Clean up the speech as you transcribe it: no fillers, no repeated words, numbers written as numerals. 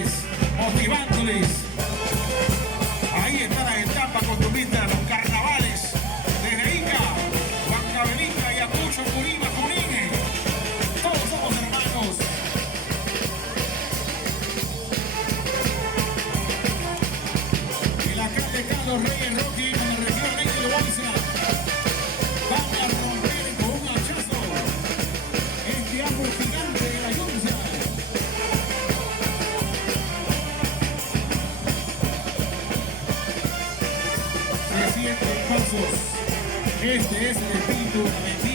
animándoles, motivándoles. Ahí está la etapa costumbrista de los carnavales desde Ica, Huancavelica, Ayacucho, Curima, Junín. Todos somos hermanos. El alcalde Carlos Reyes Rocky, con la región Negra de Bolsa, van a romper con un hachazo este árbol gigante de la Yunza. 300 pasos. Este es el espíritu de la mentira.